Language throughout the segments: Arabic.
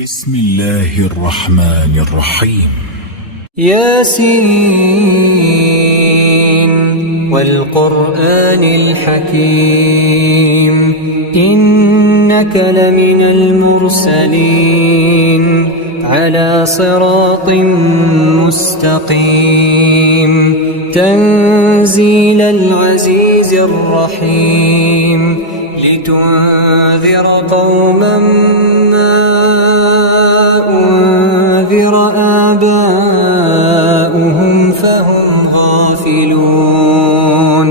بسم الله الرحمن الرحيم. ياسين والقرآن الحكيم إنك لمن المرسلين على صراط مستقيم تنزيل العزيز الرحيم لتنذر قوما ما أنذر آباؤهم فهم غافلون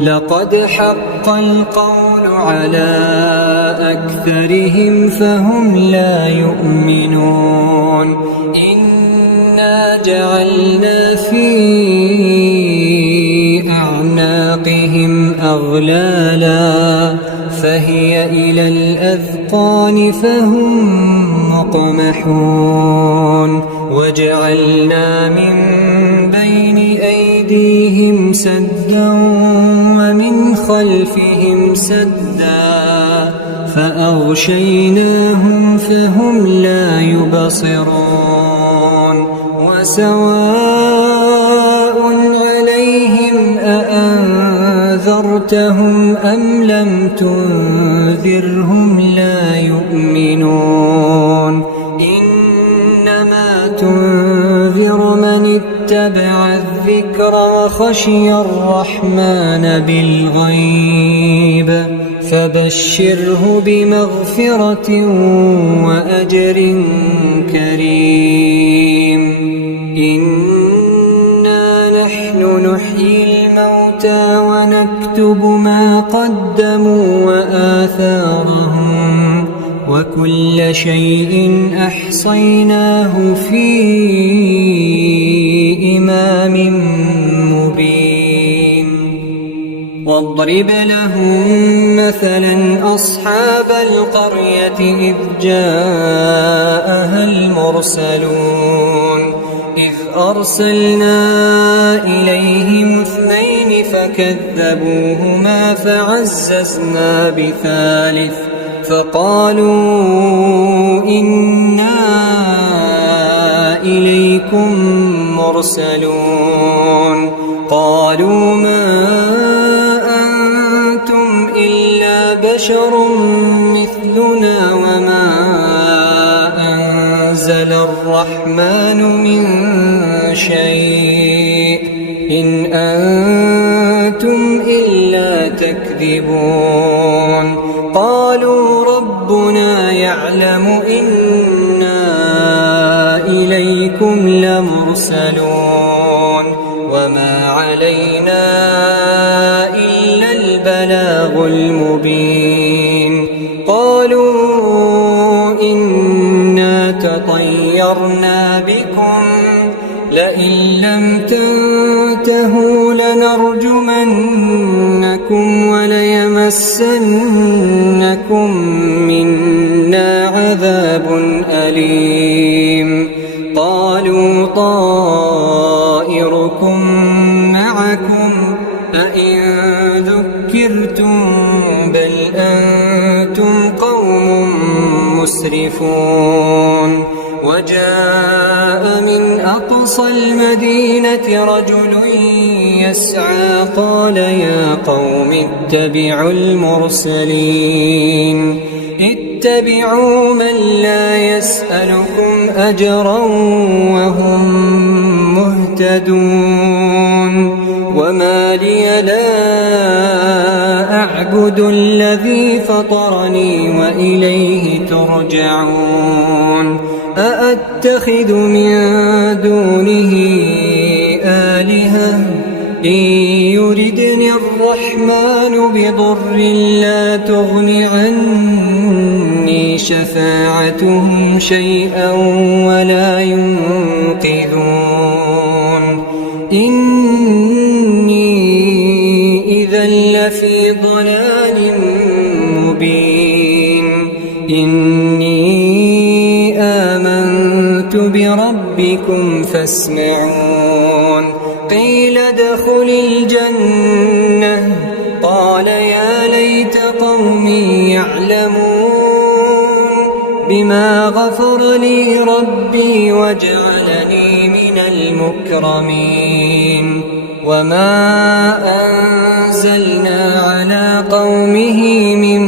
لقد حق القول على أكثرهم فهم لا يؤمنون إنا جعلنا في أعناقهم أغلالا فهي إلى الأذقان فهم مقمحون وجعلنا من بين أيديهم سدا ومن خلفهم سدا فأغشيناهم فهم لا يبصرون وسواء عليهم أأنذرتهم أم لم تنذرهم لا يؤمنون إنما تنذر من اتبع الذكر وخشي الرحمن بالغيب فبشره بمغفرة وأجر كريم إنا نحن نحيي الموتى ونكتب ما قدموا وآثارهم وكل شيء أحصيناه في إمام مبين واضرب لهم مثلا أصحاب القرية إذ جاءها المرسلون إذ أرسلنا إليهم 2 فكذبوهما فعززنا بثالث فقالوا إنا إليكم مرسلون قالوا ما أنتم إلا بشر مثلنا وما أنزل الرحمن من شيء إن أنتم إلا تكذبون قالوا ربنا يعلم إنا إليكم لمرسلون وما علينا إلا البلاغ المبين قالوا إنا تطيرنا بكم لئن لم تنتهوا لنرجمنكم وليمسنكم منا عذاب أليم قالوا طائركم معكم أئن ذكرتم بل أنتم قوم مسرفون وجاء من أقصى المدينة رجل يسعى قال يا قوم اتبعوا المرسلين اتبعوا من لا يسألكم أجرا وهم مهتدون وما لي لا أعبد الذي فطرني وإليه ترجعون أأتخذ من دونه آلهة إن يردني الرحمن بضر لا تغن عني شفاعتهم شيئا ولا ينقذون إني إذا لفي ضلال مبين إني آمنت بربكم فاسمعون قيل ادخل الجنة قال يا ليت قومي يعلمون بما غفر لي ربي وجعلني من المكرمين. وما أنزلنا على قومه من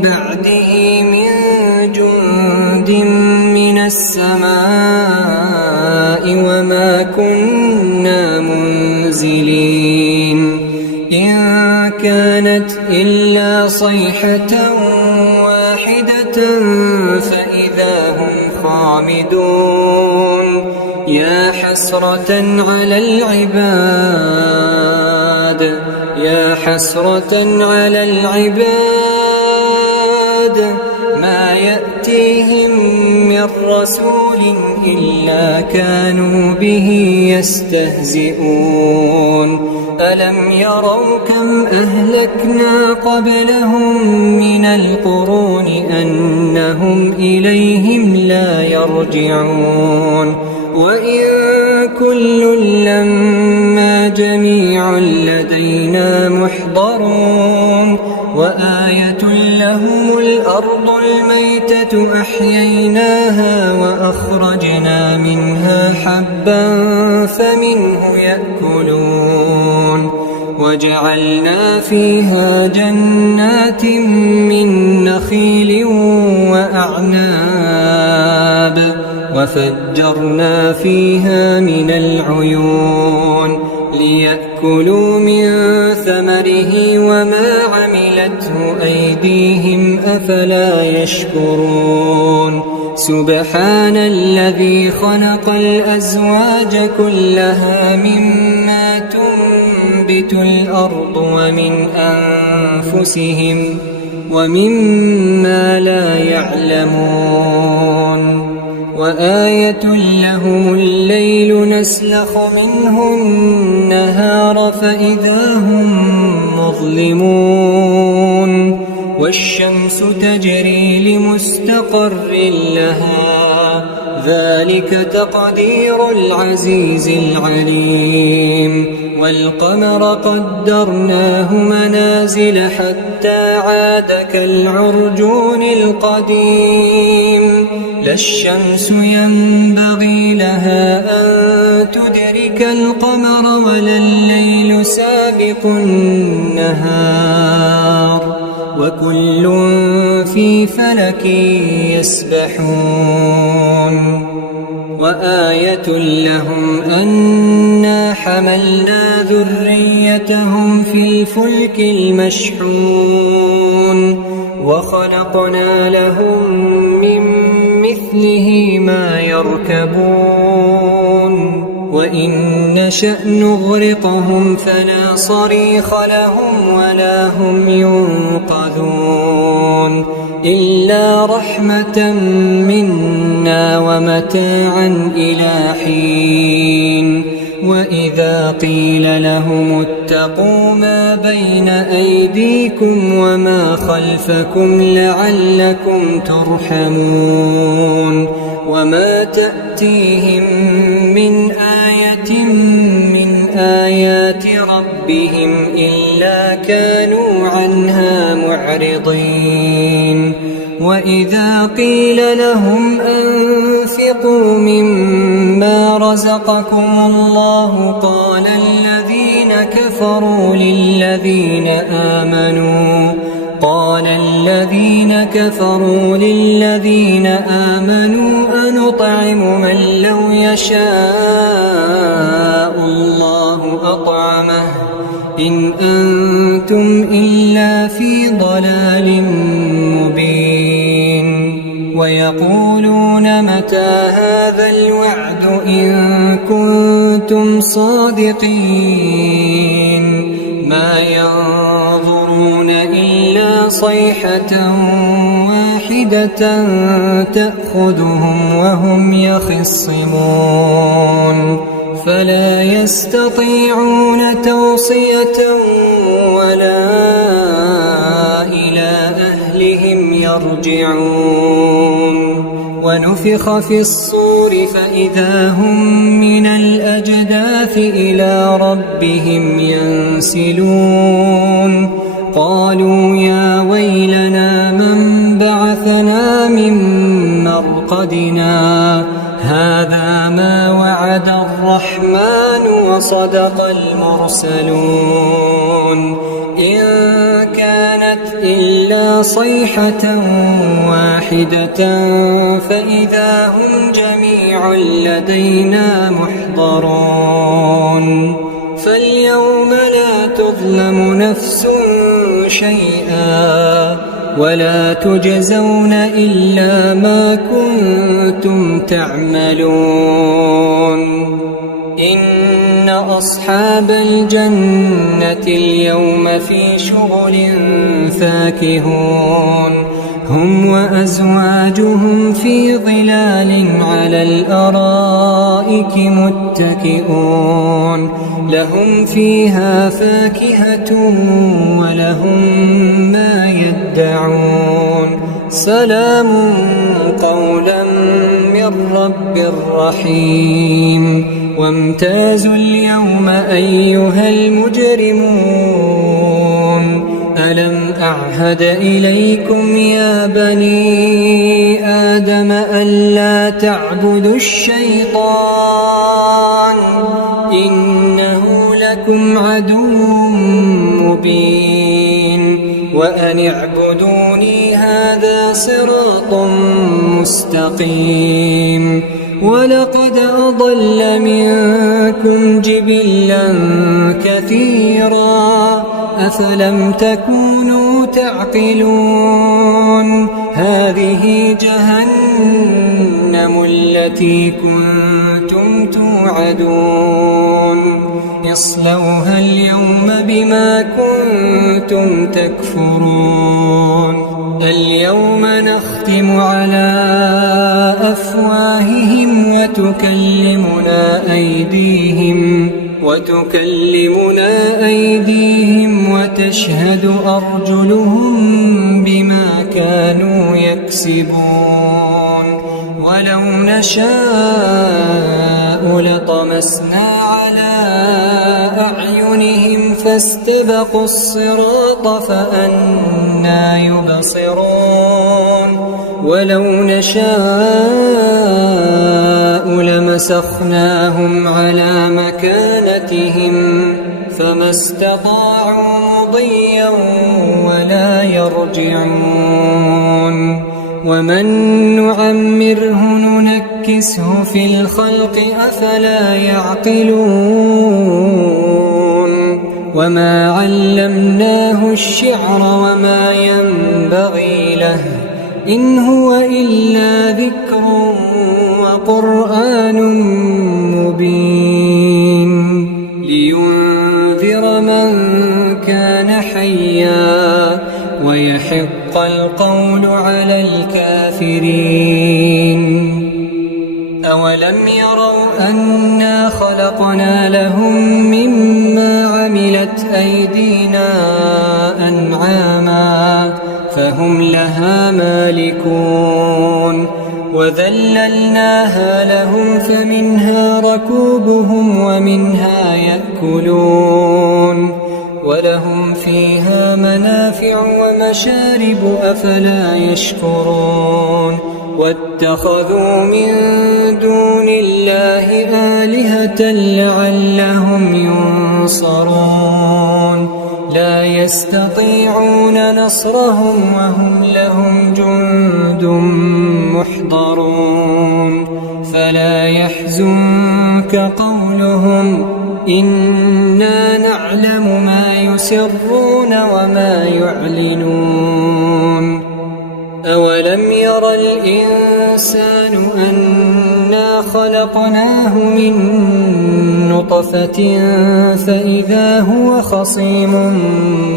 بعده من جند من السماء وما كنا منزلين. إن كانت إلا صيحة واحدة فإذا هم خامدون. يا حسرة على العباد، يا حسرة على العباد، ما يأتيهم من رسول إلا كانوا به يستهزئون. ألم يروا كم أهلكنا قبلهم من القرون أنهم إليهم لا يرجعون. وإن كل لما جميع لدينا محضرون. وآية لهم الأرض الميتة أحييناها وأخرجنا منها حبا فمنه يأكلون. وجعلنا فيها جنات من نخيل وأعناب وفجرنا فيها من العيون ليأكلوا من ثمره وما عملته أيديهم أفلا يشكرون. سبحان الذي خلق الأزواج كلها مما تنبت الأرض ومن أنفسهم ومما لا يعلمون. وآية لهم الليل نسلخ منه النهار فإذا هم مظلمون. والشمس تجري لمستقر لها ذلك تقدير العزيز العليم. والقمر قدرناه منازل حتى عاد كالعرجون القديم. لا الشمس ينبغي لها أن تدرك القمر ولا الليل سابق النهار وكل في فلك يسبحون. وآية لهم أنا حملنا ذريتهم في الفلك المشحون وخلقنا لهم من مثله ما يركبون. وإن نشأ نغرقهم فلا صريخ لهم ولا هم ينقذون إلا رحمة منا ومتاعا إلى حين. وإذا قيل لهم اتقوا ما بين أيديكم وما خلفكم لعلكم ترحمون. وما تأتيهم من آية من آيات ربهم إلا كانوا عنها معرضين. وإذا قيل لهم أنفقوا مما رزقكم الله قال الذين كفروا للذين آمنوا أنطعم من لو يشاء الله أطعمه إن أنتم إلا في ضلال مبين. ويقولون متى هذا الوعد إن كنتم صادقين. ما ينظرون إلا صيحة واحدة تأخذهم وهم يخصمون فلا يستطيعون توصية ولا إلى أهلهم يرجعون. ونفخ في الصور فإذا هم من الأجداث إلى ربهم ينسلون. قالوا يا ويلنا من بعثنا من مرقدنا هذا ما وعد الرحمن وصدق المرسلون إن كانت إلا صيحة واحدة فإذا هم جميع لدينا محضرون فاليوم لا تظلم نفس شيئا ولا تجزون إلا ما كنتم تعملون إن أصحاب الجنة اليوم في شغل فاكهون هم وأزواجهم في ظلال على الأرائك متكئون لهم فيها فاكهة ولهم ما يدعون سلام قولا من رب رحيم وامتازوا اليوم أيها المجرمون ألم أعهد إليكم يا بني آدم ألا تعبدوا الشيطان إنه لكم عدو مبين وأن اعبدوني هذا صراط مستقيم ولقد أضل منكم جبلا كثيرا أفلم تكونوا تعقلون هذه جهنم التي كنتم توعدون اصلوها اليوم بما كنتم تكفرون اليوم نختم على أفواههم وتكلمنا أيديهم وتشهد أرجلهم بما كانوا يكسبون ولو نشاء لطمسنا على أعينهم فاستبقوا الصراط فأنى يبصرون ولو نشاء لمسخناهم على مكانتهم فما استطاعوا مضيا ولا يرجعون ومن نعمره ننكسه في الخلق أفلا يعقلون وما علمناه الشعر وما ينبغي له إن هو إلا ذكر وقرآن مبين لينذر من كان حيا ويحق القول على الكافرين أولم يروا أنا خلقنا لهم مما عملت أيدينا أنعاما فهم لها مالكون وذللناها لهم فمنها ركوبهم ومنها يأكلون ولهم فيها منافع ومشارب أفلا يشكرون واتخذوا من دون الله آلهة لعلهم ينصرون لا يستطيعون نصرهم وهم لهم جند محضرون فلا يحزنك قولهم إنا نعلم ما يسرون وما يعلنون أولم ير الإنسان أنا خلقناه من نطفة فإذا هو خصيم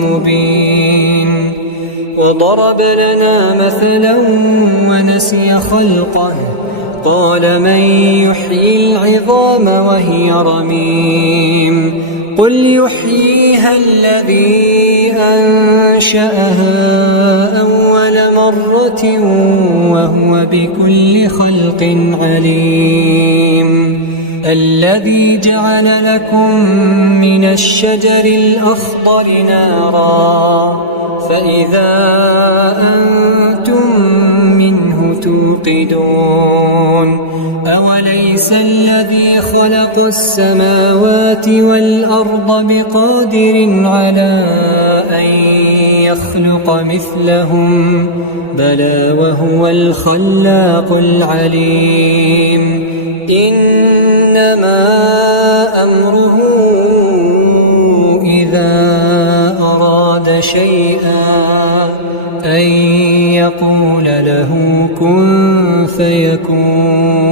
مبين وضرب لنا مثلا ونسي خلقه قال من يحيي العظام وهي رميم قل يحييها الذي أنشأها أول مرة وهو بكل خلق عليم الذي جعل لكم من الشجر الأخضر نارا فإذا أنتم منه توقدون أوليس الذي خلق السماوات والأرض بقادر على أن يخلق مثلهم بلى وهو الخلاق العليم إنما أمره إذا أراد شيئا أن يقول له كن فيكون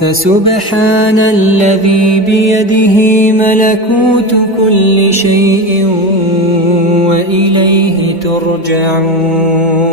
فسبحان الذي بيده ملكوت كل شيء وإليه ترجعون